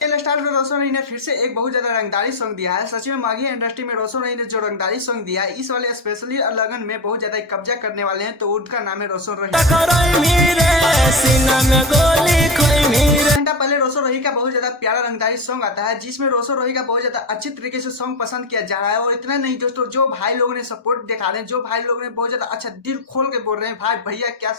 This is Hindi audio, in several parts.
टेल स्टार में रोशन रही ने फिर से एक बहुत ज्यादा रंगदारी सॉन्ग दिया है। सच में माघी इंडस्ट्री में रोशन रही ने जो रंगदारी सॉन्ग दिया है, इस वाले स्पेशली लगन में बहुत ज्यादा कब्जा करने वाले हैं, तो उनका नाम है रोशन रही। घंटा पहले रोशन रही का बहुत ज्यादा प्यारा रंगदारी सॉन्ग आता है, जिसमें रोशन रही का बहुत ज्यादा अच्छी तरीके से सॉन्ग पसंद किया जा रहा है। और इतना नहीं दोस्तों, जो भाई लोगों ने सपोर्ट दिखा रहे हैं, जो भाई लोगों ने बहुत ज्यादा अच्छा दिल खोल के बोल रहे हैं, भाई भैया क्या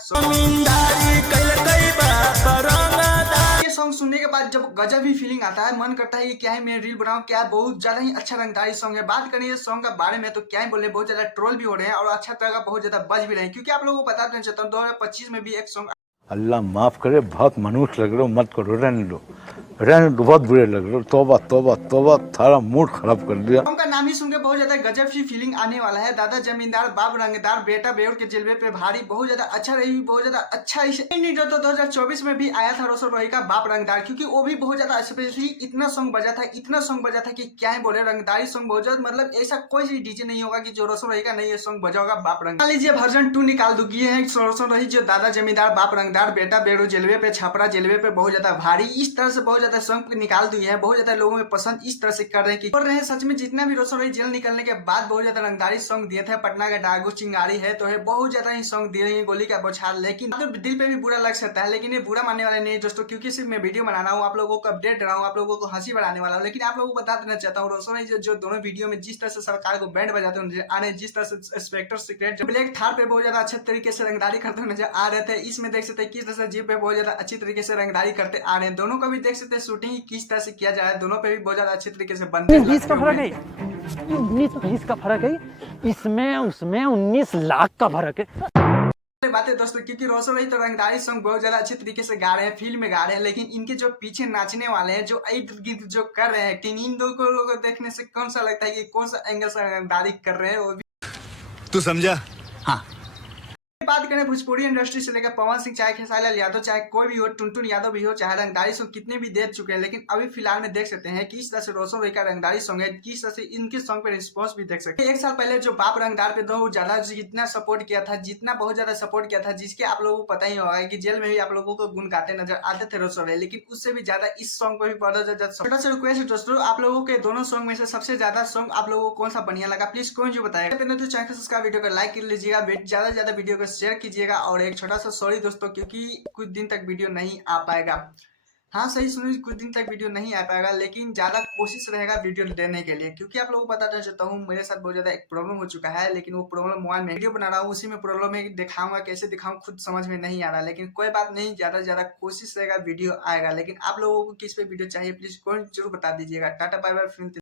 ये सॉन्ग सुनने के बाद जब गजब ही फीलिंग आता है, मन करता है कि क्या है मैं रील बनाऊं, क्या बहुत ज्यादा ही अच्छा रंगदारी सॉन्ग है। बात करें इस सॉन्ग के बारे में तो क्या ही बोले, बहुत ज्यादा ट्रोल भी हो रहे हैं और अच्छा तरह का बहुत ज्यादा बज भी रहे हैं, क्योंकि आप लोगों को बता देना चाहता हूँ 2025 में भी एक सॉन्ग। अल्लाह माफ करे, बहुत मनुष्य लग रहे हो, मत करो, रहने दो, बहुत बुरे लग रहे हो। तौबा तौबा तौबा, थारा मूड खराब कर दिया। सॉन्ग का नाम ही सुन के बहुत ज्यादा गजब सी फीलिंग आने वाला है। दादा जमींदार बाप रंगदार बेटा बेउर के जलवे पे भारी, बहुत ज्यादा अच्छा रही, बहुत ज्यादा अच्छा नहीं जो तो 2024 में भी आया था रोशन रॉय का बाप रंगदार, क्योंकि वो भी बहुत ज्यादा स्पेशली इतना सॉन्ग बजा था, इतना सॉन्ग बजा था कि क्या ही बोले, रंगदारी सॉन्ग बहुत ज्यादा, मतलब ऐसा कोई सी डीजे नहीं होगा कि जो रोशन रॉय का नहीं सॉन्ग बजा होगा बाप रंग। लीजिए वर्जन 2 निकाल दूंगी है रोशन रही, जो दादा जमींदार बाप रंगदार बेटा बेड़ो जलवे पे छपरा जलवे पे बहुत ज्यादा भारी, इस तरह से बहुत ज्यादा सॉन्ग निकाल दिए हैं। बहुत ज्यादा लोगों में पसंद इस तरह से कर रहे हैं कि कर रहे हैं। सच में जितना भी रोशन रही जेल निकलने के बाद बहुत ज्यादा रंगदारी सॉन्ग दिए थे, पटना का डागू चिंगारी है तो है, बहुत ज्यादा ही सॉन्ग दिए हैं, गोली का बौछार, लेकिन तो दिल पे भी बुरा लग सकता है, लेकिन ये बुरा मानने वाले नहीं दोस्तों, क्योंकि सिर्फ मैं वीडियो बना रहा हूँ, आप लोगों को अपडेट दे रहा हूँ, आप लोगों को हंसी बढ़ाने वाला हूँ। लेकिन आप लोगों को बता देना चाहता हूँ, रोशन रही जो दोनों वीडियो में जिस तरह से सरकार को बैंड बजाते हुए आने, जिस तरह से इंस्पेक्टर सीक्रेट जो ब्लैक थार पे बहुत ज्यादा अच्छे तरीके से रंगदारी करते हुए नजर आ रहे थे, इसमें देख सकते हैं किस तरह से जीप पे बहुत ज्यादा अच्छी तरीके से रंगदारी करते आ रहे हैं। दोनों को भी देख सकते हैं शूटिंग किस तरह से किया जा रहा है, दोनों पे भी बहुत ज्यादा अच्छे तरीके से बनते 19 का फर्क है, 19-20 का फर्क है, इसमें उसमें 19 लाख का फर्क है। बातें दोस्तों, क्योंकि रोशन रही तो रंगदारी सॉन्ग बहुत ज्यादा अच्छे तरीके से गा रहे हैं, फील्ड में गा रहे हैं, लेकिन इनके जो पीछे नाचने वाले हैं, जो इर्द गिर्द जो कर रहे हैं एक्टिंग, इन दो को लोगों को देखने से कौन सा लगता है कि कौन सा एंगल से रंगदारी कर रहे हैं, वो भी तू समझा? हाँ। बात करें भोजपुरी इंडस्ट्री से लेकर पवन सिंह, चाहे खेसारी लाल यादव, चाहे कोई भी हो, टुनटुन यादव भी हो, चाहे रंगदारी सॉन्ग कितने भी दे चुके हैं, लेकिन अभी फिलहाल में देख सकते हैं कि इस तरह से रोशन रही का रंगदारी सॉन्ग है, किस तरह से इनके सॉन्ग पे रिस्पॉन्स भी देख सकते हैं। एक साल पहले जो बाप रंगदार पे बहुत ज्यादा जितना सपोर्ट किया था, जितना बहुत ज्यादा सपोर्ट किया था, जिसके आप लोगों को पता ही होगा कि जेल में भी आप लोगों को गुण गाते नजर आते थे रोशन रही, लेकिन उससे भी ज्यादा इस सॉन्ग पर भी बहुत ज्यादा छोटा सा रिक्वेस्ट दोस्तों, आप लोगों के दोनों सॉन्ग में से सबसे ज्यादा सॉन्ग आप लोगों को कौन सा बढ़िया लगा, प्लीज कौन जो बताएगा। तो चैनल सब्सक्राइब, वीडियो को लाइक कर लीजिएगा, ज्यादा से ज्यादा वीडियो को शेयर कीजिएगा, और एक छोटा सा सॉरी दोस्तों, क्योंकि कुछ दिन तक वीडियो नहीं आ पाएगा। हाँ सही सुनिए, कुछ दिन तक वीडियो नहीं आ पाएगा, लेकिन ज्यादा कोशिश रहेगा वीडियो देने के लिए, क्योंकि आप लोगों को बताना चाहता हूँ मेरे साथ बहुत ज्यादा एक प्रॉब्लम हो चुका है, लेकिन वो प्रॉब्लम मोबाइल में वीडियो बना रहा हूँ, उसी में प्रॉब्लम है, दिखाऊंगा कैसे दिखाऊं खुद समझ में नहीं आ रहा, लेकिन कोई बात नहीं, ज्यादा से ज्यादा कोशिश रहेगा वीडियो आएगा। लेकिन आप लोगों को किस पे वीडियो चाहिए प्लीज कौन जरूर बता दीजिएगा। Tata bye bye.